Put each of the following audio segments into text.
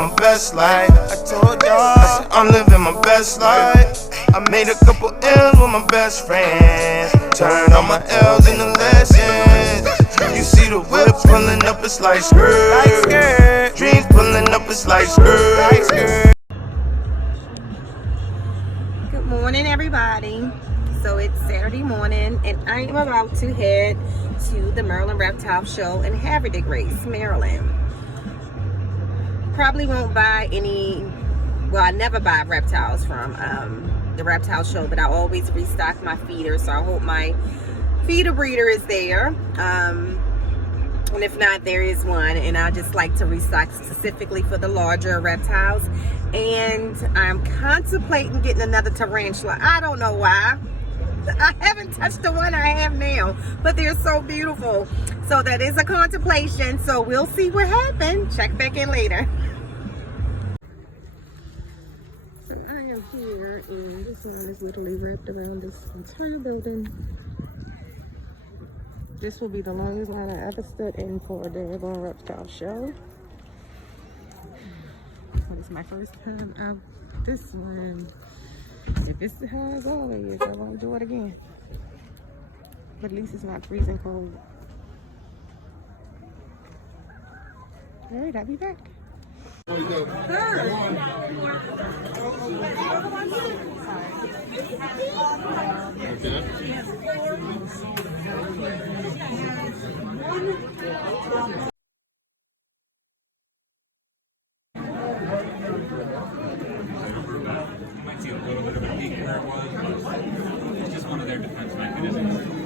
my best life. I told y'all, I said I'm living my best life. I made a couple L's with my best friends. Turned all my L's into lessons. You see the whip pulling up, it's like skirt. Dreams pulling up, it's like skirt. Good morning, everybody. So it's Saturday morning, and I am about to head to the Maryland Reptile Show in Havertide Grace, Maryland. Probably won't buy any, well, I never buy reptiles from the reptile show, but I always restock my feeder, so I hope my feeder breeder is there. And if not, there is one, and I just like to restock specifically for the larger reptiles. And I'm contemplating getting another tarantula. I don't know why. I haven't touched the one I have now, but they're so beautiful. So that is a contemplation. So we'll see what happens. Check back in later. So I am here, and this one is literally wrapped around this entire building. This will be the longest line I ever stood in for a Maryland Reptile Show. But it's my first time out this one. If this is how it's always, I won't do it again. But at least it's not freezing cold. Alright, I'll be back. Might see a little bit of a peak where it was, but it's just one of their defense mechanisms.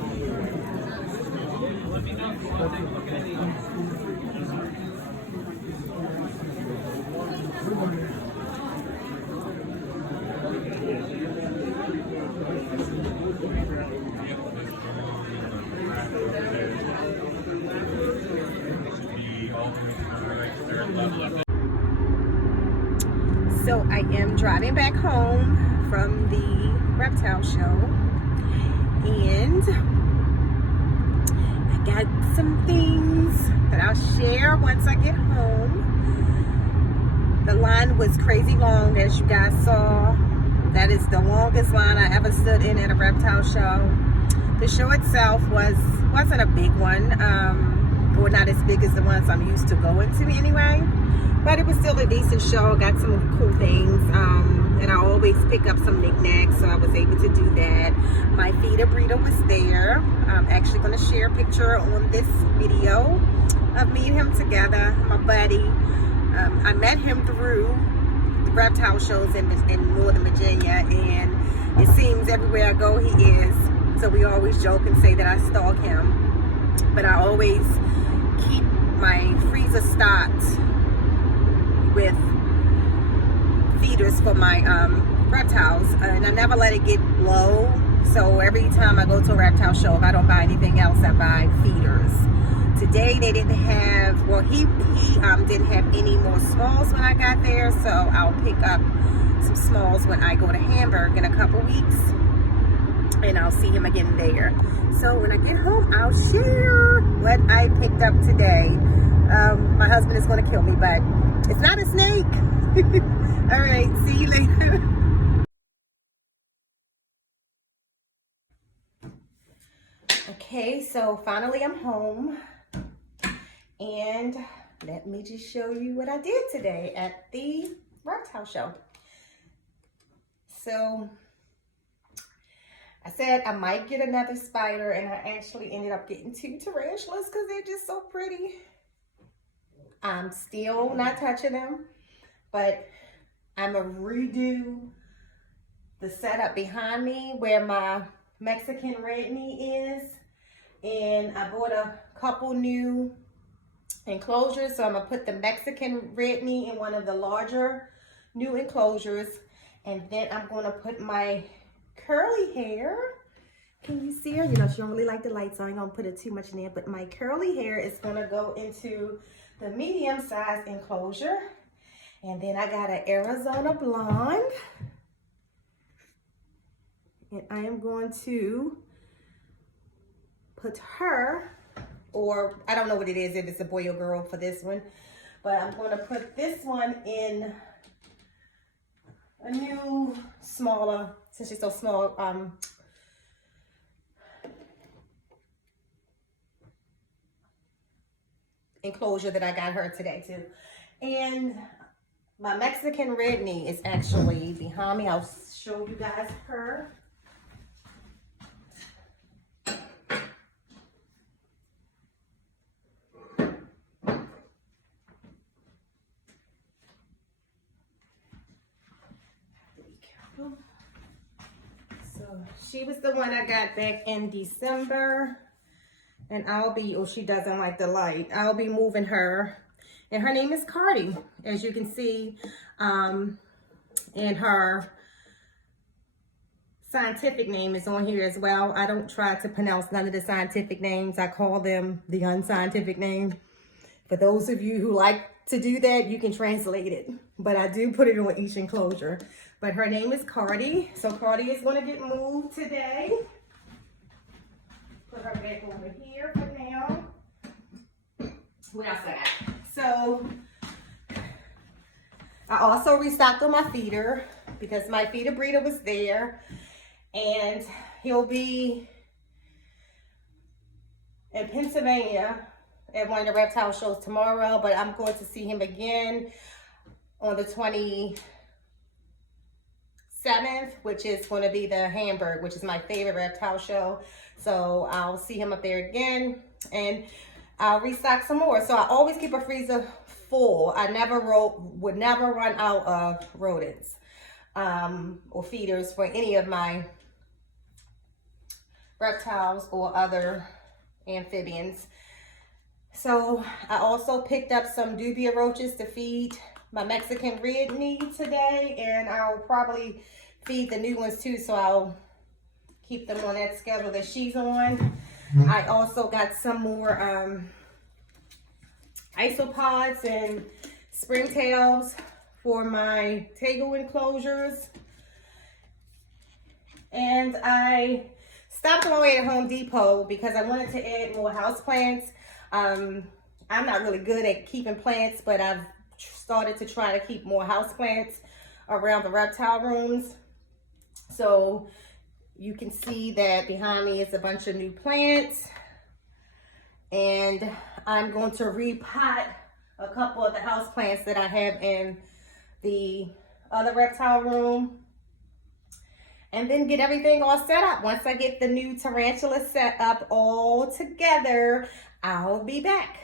So I am driving back home from the reptile show, and I got some things that I'll share once I get home. The line was crazy long, as you guys saw. That is the longest line I ever stood in at a reptile show. The show itself wasn't a big one, or not as big as the ones I'm used to going to anyway. But it was still a decent show. Got some cool things, and I always pick up some knickknacks, so I was able to do that. My feeder breeder was there. I'm actually going to share a picture on this video of me and him together, my buddy. I met him through the reptile shows in Northern Virginia, and it seems everywhere I go he is. So we always joke and say that I stalk him. But I always keep my freezer stocked with feeders for my reptiles, and I never let it get low. So every time I go to a reptile show, if I don't buy anything else, I buy feeders. Today they didn't have, well, he didn't have any more smalls when I got there, so I'll pick up some smalls when I go to Hamburg in a couple weeks, and I'll see him again there. So when I get home, I'll share what I picked up today. My husband is going to kill me, but it's not a snake. All right, see you later. Okay, so finally I'm home, and let me just show you what I did today at the reptile show. So I said I might get another spider, and I actually ended up getting 2 tarantulas because they're just so pretty. I'm still not touching them, but I'm gonna redo the setup behind me where my Mexican red meat is, and I bought a couple new enclosures, so I'm gonna put the Mexican red meat in one of the larger new enclosures, and then I'm gonna put my curly hair. Can you see her? You know, she don't really like the light, so I ain't gonna put it too much in there, but my curly hair is gonna go into the medium-sized enclosure. And then I got an Arizona blonde, and I am going to put her, or I don't know what it is, if it's a boy or girl for this one, But I'm going to put this one in a new, smaller, since she's so small, enclosure that I got her today too. And my Mexican red knee is actually behind me. I'll show you guys her. So she was the one I got back in December. And I'll be, oh, she doesn't like the light. I'll be moving her. And her name is Cardi, as you can see. And her scientific name is on here as well. I don't try to pronounce none of the scientific names. I call them the unscientific name. For those of you who like to do that, you can translate it. But I do put it on each enclosure. But her name is Cardi. So Cardi is going to get moved today. Put her back over here for now. What else I got? So I also restocked on my feeder because my feeder breeder was there, and he'll be in Pennsylvania at one of the reptile shows tomorrow, but I'm going to see him again on the 27th, which is going to be the Hamburg, which is my favorite reptile show. So I'll see him up there again, and I'll restock some more. So I always keep a freezer full. I would never run out of rodents or feeders for any of my reptiles or other amphibians. So I also picked up some dubia roaches to feed my Mexican red knee today, and I'll probably feed the new ones too, so I'll keep them on that schedule that she's on. I also got some more isopods and springtails for my Tego enclosures. And I stopped on my way to Home Depot because I wanted to add more houseplants. I'm not really good at keeping plants, but I've started to try to keep more houseplants around the reptile rooms. So you can see that behind me is a bunch of new plants, and I'm going to repot a couple of the house plants that I have in the other reptile room, and then get everything all set up. Once I get the new tarantula set up all together, I'll be back.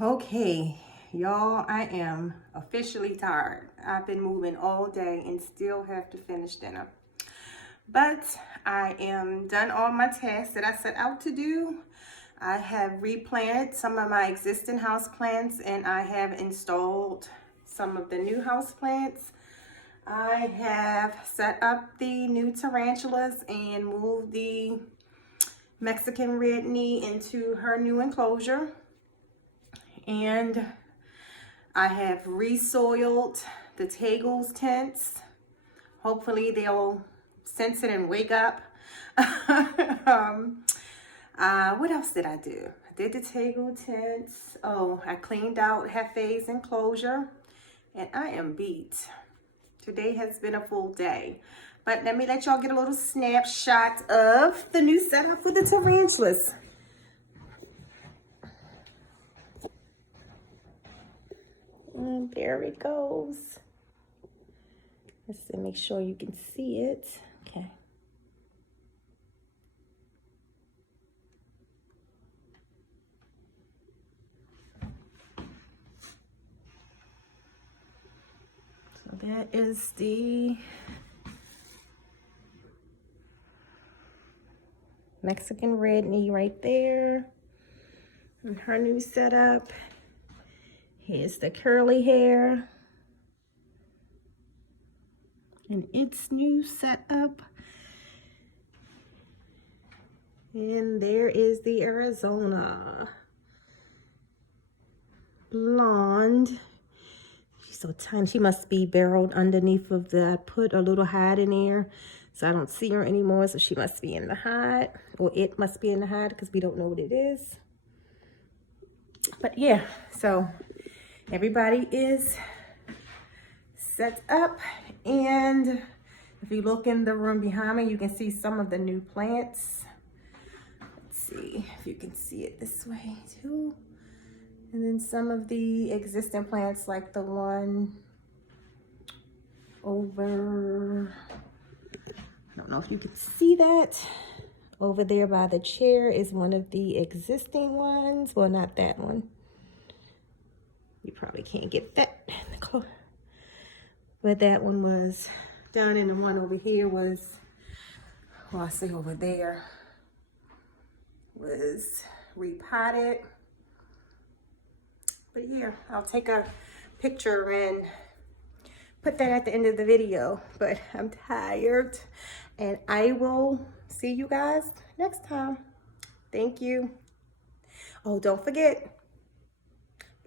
Okay, y'all, I am officially tired. I've been moving all day and still have to finish dinner. But I am done all my tasks that I set out to do. I have replanted some of my existing house plants, and I have installed some of the new house plants. I have set up the new tarantulas and moved the Mexican red knee into her new enclosure. And I have resoiled the Tego's tents. Hopefully they'll sense it and wake up. What else did I do? I did the Tego tents. Oh, I cleaned out Hefe's enclosure, and I am beat. Today has been a full day. But let me let y'all get a little snapshot of the new setup for the tarantulas. And there it goes. Let's see, make sure you can see it. Okay. So that is the Mexican red knee right there. And her new setup. Here's the curly hair. And its new setup. And there is the Arizona blonde. She's so tiny. She must be barreled underneath of the, I put a little hide in there So I don't see her anymore, so she must be in the hide, or it must be in the hide because we don't know what it is. But yeah, so everybody is set up, and if you look in the room behind me, you can see some of the new plants. Let's see if you can see it this way too. And then some of the existing plants, like the one over, I don't know if you can see that. Over there by the chair is one of the existing ones. Well, not that one. You probably can't get that. But that one was done, and the one over here was, well, I say over there, was repotted. But yeah, I'll take a picture and put that at the end of the video. But I'm tired, and I will see you guys next time. Thank you. Oh, don't forget,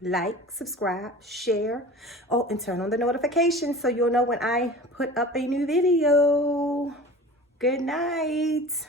like, subscribe, share. Oh, and turn on the notifications so you'll know when I put up a new video. Good night.